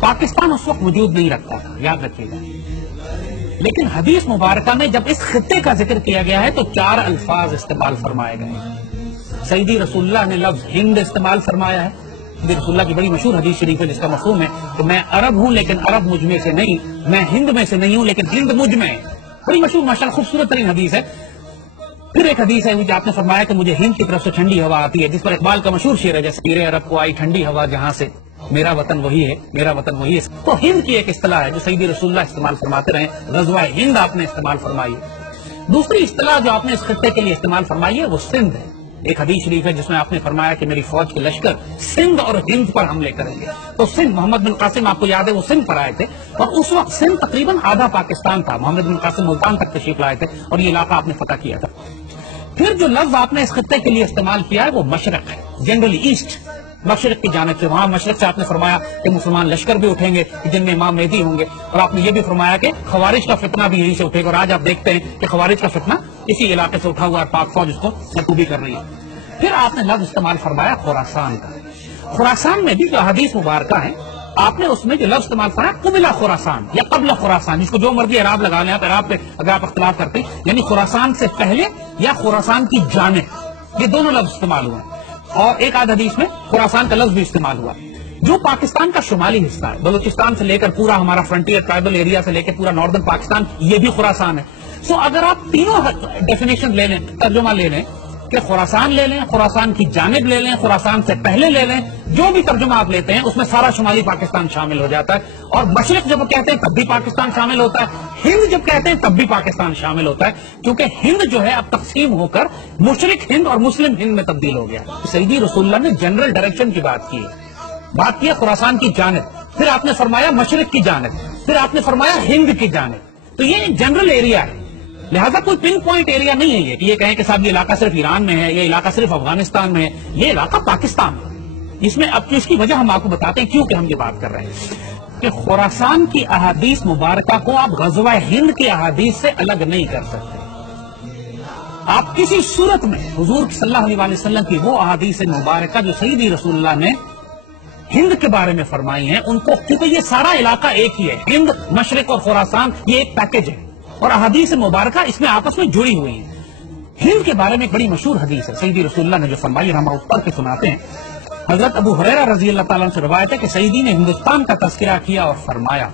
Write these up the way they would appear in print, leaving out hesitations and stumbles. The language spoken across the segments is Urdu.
پاکستان اس وقت وجود نہیں رکھتا تھا، یاد رکھیے گا، لیکن حدیث مبارکہ میں جب اس خطے کا ذکر کیا گیا ہے تو 4 الفاظ استعمال فرمائے گئے ہیں۔ سیدی رسول اللہ نے لفظ ہند استعمال فرمایا ہے۔ سیدی رسول اللہ کی بڑی مشہور حدیث شریف ہے جس کا مفہوم ہے کہ میں عرب ہوں لیکن عرب مجھ میں سے نہیں، میں ہند میں سے نہیں ہوں لیکن ہند مجھ میں ہے۔ بڑی مشہور ماشاءاللہ خوبصورت ترین حدیث ہے۔ پھر ایک حدیث ہے جو آپ نے فرمایا کہ مجھے ہند کی طرف سے ٹھنڈی ہوا آتی ہے، جس پر اقبال کا مشہور شعر ہے جیسے پیر عرب کو آئی ٹھنڈی ہوا جہاں سے، میرا وطن وہی ہے، میرا وطن وہی ہے۔ تو ہند کی ایک اصطلاح ہے جو سیدی رسول اللہ استعمال فرماتے رہے، غزوہ ہند آپ نے استعمال فرمائی ہے۔ دوسری اصطلاح جو آپ نے اس خطے کے لیے استعمال فرمائی ہے وہ سندھ ہے۔ ایک حدیث شریف ہے جس میں آپ نے فرمایا کہ میری فوج کے لشکر سندھ اور ہند پر حملے کریں گے۔ تو سندھ، محمد بن قاسم آپ کو یاد ہے وہ سندھ پر آئے تھے، اور اس وقت سندھ تقریباً آدھا پاکستان تھا۔ محمد بن قاسم ملتان تک تشریف لائے تھے اور یہ علاقہ آپ نے فتح کیا تھا۔ پھر جو لفظ آپ نے اس خطے کے لیے استعمال کیا ہے وہ مشرق ہے، جنرلی ایسٹ، مشرق کی جانب سے۔ وہاں مشرق سے آپ نے فرمایا کہ مسلمان لشکر بھی اٹھیں گے جن میں امام مہدی ہوں گے، اور آپ نے یہ بھی فرمایا کہ خوارج کا فتنہ بھی یہیں سے اٹھے گا، اور آج آپ دیکھتے ہیں کہ خوارج کا فتنہ اسی علاقے سے اٹھا ہوا ہے، پاک فوج اس کو مرتوبی کر رہی ہے۔ پھر آپ نے لفظ استعمال فرمایا خراسان کا۔ خراسان میں بھی جو حدیث مبارکہ ہیں آپ نے اس میں جو لفظ استعمال فرمایا قبلہ خراسان یا قبل خراسان، جس کو جو مرضی اعراب لگا لیں آپ، اعراب پہ اگر آپ اختلاف کرتے ہیں، یعنی خراسان سے پہلے یا خراسان کی جانب، یہ دونوں لفظ استعمال ہوئے ہیں۔ اور ایک آدھ حدیث میں خراسان کا لفظ بھی استعمال ہوا۔ جو پاکستان کا شمالی حصہ ہے، بلوچستان سے لے کر پورا ہمارا فرنٹیئر ٹرائبل ایریا سے لے کے پورا ناردرن پاکستان، یہ بھی خراسان ہے۔ سو اگر آپ تینوں ڈیفینیشن لے لیں، ترجمہ لے لیں کہ خراسان لے لیں، خراسان کی جانب لے لیں، خراسان سے پہلے لے لیں، جو بھی ترجمہ آپ لیتے ہیں اس میں سارا شمالی پاکستان شامل ہو جاتا ہے۔ اور مشرق جب کہتے ہیں تب بھی پاکستان شامل ہوتا ہے، ہند جب کہتے ہیں تب بھی پاکستان شامل ہوتا ہے، کیونکہ ہند جو ہے اب تقسیم ہو کر مشرق ہند اور مسلم ہند میں تبدیل ہو گیا۔ سیدی رسول اللہ نے جنرل ڈائریکشن کی بات کی ہے خراسان کی جانب، پھر آپ نے فرمایا مشرق کی جانب، پھر آپ نے فرمایا ہند کی جانب۔ تو یہ ایک جنرل ایریا ہے، لہذا کوئی پن پوائنٹ ایریا نہیں ہے یہ کہ یہ کہیں کہ صاحب یہ علاقہ صرف ایران میں ہے، یہ علاقہ صرف افغانستان میں ہے، یہ علاقہ پاکستان ہے۔ اس میں اب اس کی وجہ ہم آپ کو بتاتے ہیں کیوں کہ ہم یہ بات کر رہے ہیں کہ خراسان کی احادیث مبارکہ کو آپ غزوہ ہند کی احادیث سے الگ نہیں کر سکتے۔ آپ کسی صورت میں حضور صلی اللہ علیہ وسلم کی وہ احادیث مبارکہ جو سیدی رسول اللہ نے ہند کے بارے میں فرمائی ہیں ان کو، کیونکہ یہ سارا علاقہ ایک ہی ہے، ہند، مشرق اور خراسان یہ ایک پیکج ہے، اور احادیث مبارکہ اس میں آپس میں جڑی ہوئی ہیں۔ ہند کے بارے میں ایک بڑی مشہور حدیث ہے سیدی رسول اللہ نے جو فرمائی، ہم اوپر کے سناتے ہیں۔ حضرت ابو ہریرہ رضی اللہ تعالیٰ عنہ سے روایت ہے کہ سیدی نے ہندوستان کا تذکرہ کیا اور فرمایا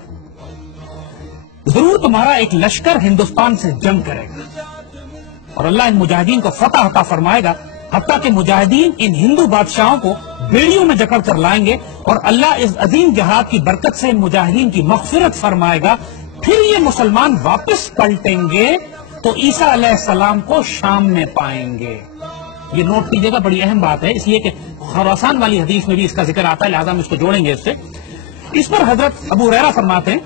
ضرور تمہارا ایک لشکر ہندوستان سے جنگ کرے گا اور اللہ ان مجاہدین کو فتح عطا فرمائے گا، حتیٰ کہ مجاہدین ان ہندو بادشاہوں کو بیڑیوں میں جکڑ کر لائیں گے، اور اللہ اس عظیم جہاد کی برکت سے ان مجاہدین کی مغفرت فرمائے گا۔ پھر یہ مسلمان واپس پلٹیں گے تو عیسیٰ علیہ السلام کو شام میں پائیں گے۔ یہ نوٹ کیجئے گا، بڑی اہم بات ہے، اس لیے کہ خراسان والی حدیث میں بھی اس کا ذکر آتا ہے، لہذا ہم اس کو جوڑیں گے اس سے۔ اس پر حضرت ابو ہریرہ فرماتے ہیں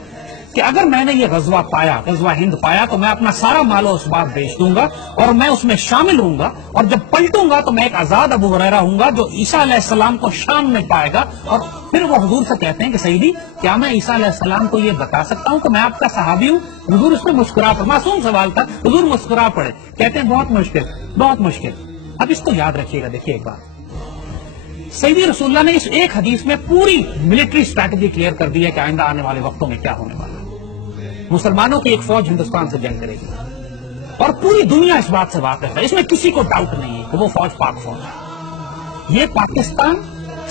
کہ اگر میں نے یہ غزوہ پایا، غزوہ ہند پایا، تو میں اپنا سارا مال و اسباب بیچ دوں گا اور میں اس میں شامل ہوں گا، اور جب پلٹوں گا تو میں ایک آزاد ابو ہریرہ ہوں گا جو عیسیٰ علیہ السلام کو شام میں پائے گا۔ اور پھر وہ حضور سے کہتے ہیں کہ سیدی کیا میں عیسیٰ علیہ السلام کو یہ بتا سکتا ہوں کہ میں آپ کا صحابی ہوں؟ حضور اس میں مسکرا پڑے، معصوم سوال تھا، حضور مسکرا پڑے، کہتے ہیں بہت مشکل، بہت مشکل۔ اب اس کو یاد رکھیے گا، دیکھیے ایک بات، سیدی رسول اللہ نے اس ایک حدیث میں پوری ملٹری اسٹریٹجی کلیئر کر دی ہے کہ آئندہ آنے والے وقتوں میں کیا ہونے والا ہے۔ مسلمانوں کی ایک فوج ہندوستان سے جنگ کرے گی اور پوری دنیا اس بات سے واقف ہے، اس میں کسی کو ڈاؤٹ نہیں ہے کہ وہ فوج پاک فوج ہے۔ یہ پاکستان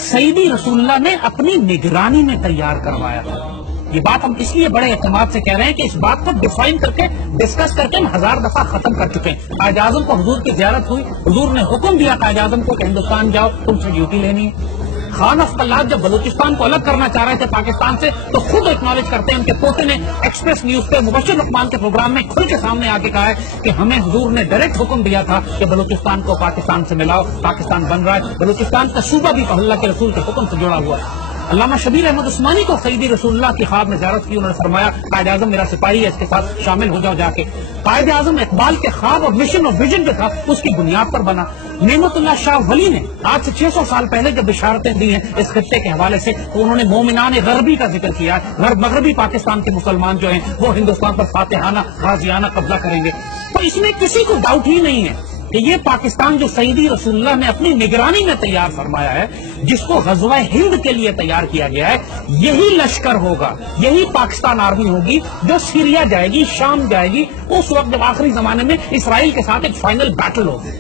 سیدی رسول اللہ نے اپنی نگرانی میں تیار کروایا تھا۔ یہ بات ہم اس لیے بڑے اعتماد سے کہہ رہے ہیں کہ اس بات کو ڈیفائن کر کے، ڈسکس کر کے ہم 1000 دفعہ ختم کر چکے ہیں۔ قائد اعظم کو حضور کی زیارت ہوئی، حضور نے حکم دیا قائد اعظم کو کہ ہندوستان جاؤ، تم سے ڈیوٹی لینی ہے۔ خان آف کلات جب بلوچستان کو الگ کرنا چاہ رہے تھے پاکستان سے تو خود ایکنالج کرتے ہیں، ان کے پوتے نے ایکسپریس نیوز پہ مبشر لقمان کے پروگرام میں کھل کے سامنے آ کے کہا ہے کہ ہمیں حضور نے ڈائریکٹ حکم دیا تھا کہ بلوچستان کو پاکستان سے ملاؤ، پاکستان بن رہا ہے۔ بلوچستان کا صوبہ بھی اللہ کے رسول کے حکم سے جڑا ہوا ہے۔ علامہ شبیر احمد عثمانی کو سیدی رسول اللہ کی خواب میں زیارت کی، انہوں نے فرمایا قائد اعظم میرا سپاہی ہے، اس کے ساتھ شامل ہو جاؤ جا کے۔ قائد اعظم اقبال کے خواب اور مشن اور ویژن جو تھا اس کی بنیاد پر بنا۔ نعمت اللہ شاہ ولی نے آج سے 600 سال پہلے جب بشارتیں دی ہیں اس خطے کے حوالے سے تو انہوں نے مومنان غربی کا ذکر کیا ہے، مغربی پاکستان کے مسلمان جو ہیں وہ ہندوستان پر فاتحانہ غازیانہ قبضہ کریں گے۔ تو اس میں کسی کو ڈاؤٹ ہی نہیں ہے کہ یہ پاکستان جو سیدی رسول اللہ نے اپنی نگرانی میں تیار فرمایا ہے، جس کو غزوہ ہند کے لیے تیار کیا گیا ہے، یہی لشکر ہوگا، یہی پاکستان آرمی ہوگی جو سیریا جائے گی، شام جائے گی، اس وقت جب آخری زمانے میں اسرائیل کے ساتھ ایک فائنل بیٹل ہوگی۔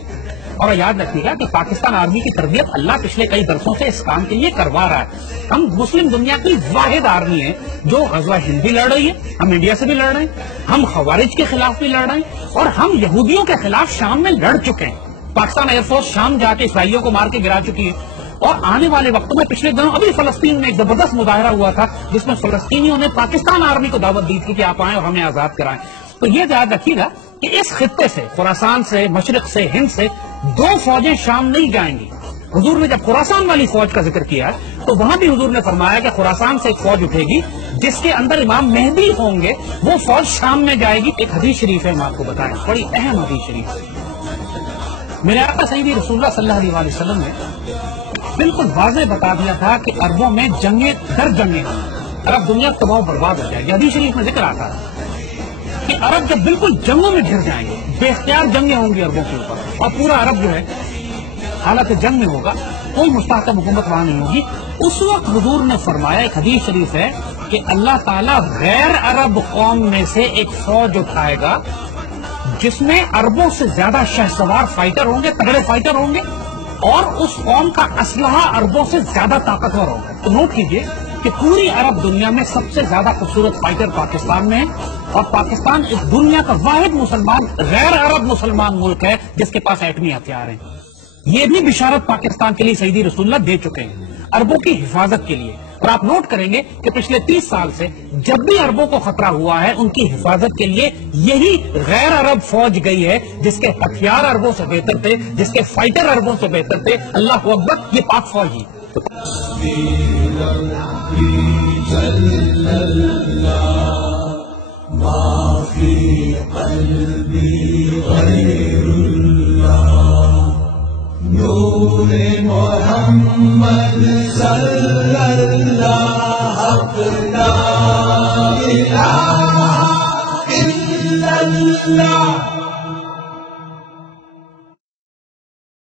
اور یاد رکھیے گا کہ پاکستان آرمی کی تربیت اللہ پچھلے کئی برسوں سے اس کام کے لیے کروا رہا ہے۔ ہم مسلم دنیا کی واحد آرمی ہے جو غزوہ ہند بھی لڑ رہی ہے، ہم انڈیا سے بھی لڑ رہے ہیں، ہم خوارج کے خلاف بھی لڑ رہے ہیں، اور ہم یہودیوں کے خلاف شام میں لڑ چکے ہیں۔ پاکستان ایئر فورس شام جا کے اسرائیلیوں کو مار کے گرا چکی ہے، اور آنے والے وقتوں میں پچھلے دنوں ابھی فلسطین میں ایک زبردست مظاہرہ ہوا تھا جس میں فلسطینیوں نے پاکستان آرمی کو دعوت دی تھی کہ آپ آئیں اور ہمیں آزاد کرائیں۔ تو یہ یاد رکھیے گا کہ اس خطے سے، خراسان سے، مشرق سے، ہند سے 2 فوجیں شام نہیں جائیں گی۔ حضور نے جب خراسان والی فوج کا ذکر کیا تو وہاں بھی حضور نے فرمایا کہ خراسان سے ایک فوج اٹھے گی جس کے اندر امام مہدی ہوں گے، وہ فوج شام میں جائے گی۔ ایک حدیث شریف ہے، میں آپ کو بتائیں، بڑی اہم حدیث شریف ہے۔ میرے آقا سیدی رسول اللہ صلی اللہ علیہ وسلم نے بالکل واضح بتا دیا تھا کہ عربوں میں جنگیں در جنگیں، عرب دنیا تباہ و برباد ہو جائے گی۔ حدیث شریف میں ذکر آتا ہے کہ عرب جب بالکل جنگوں میں گھر جائیں گے، بے اختیار جنگیں ہوں گی عربوں کے اوپر، اور پورا عرب جو ہے حالت جنگ میں ہوگا، کوئی مستحکم حکومت وہاں نہیں ہوگی، اس وقت حضور نے فرمایا، ایک حدیث شریف ہے کہ اللہ تعالیٰ غیر عرب قوم میں سے ایک فوج اٹھائے گا جس میں عربوں سے زیادہ شہسوار فائٹر ہوں گے، تگڑے فائٹر ہوں گے، اور اس قوم کا اسلحہ عربوں سے زیادہ طاقتور ہوگا۔ تو نوٹ کیجئے کہ پوری عرب دنیا میں سب سے زیادہ خوبصورت فائٹر پاکستان میں ہے، اور پاکستان اس دنیا کا واحد مسلمان غیر عرب مسلمان ملک ہے جس کے پاس ایٹمی ہتھیار ہیں۔ یہ بھی بشارت پاکستان کے لیے سیدی رسول اللہ دے چکے ہیں عربوں کی حفاظت کے لیے۔ اور آپ نوٹ کریں گے کہ پچھلے 30 سال سے جب بھی عربوں کو خطرہ ہوا ہے، ان کی حفاظت کے لیے یہی غیر عرب فوج گئی ہے جس کے ہتھیار عربوں سے بہتر تھے، جس کے فائٹر عربوں سے بہتر تھے۔ اللہ اکبر، یہ پاک فوج ہی۔ نور محمد صلی اللہ لا الہ الا اللہ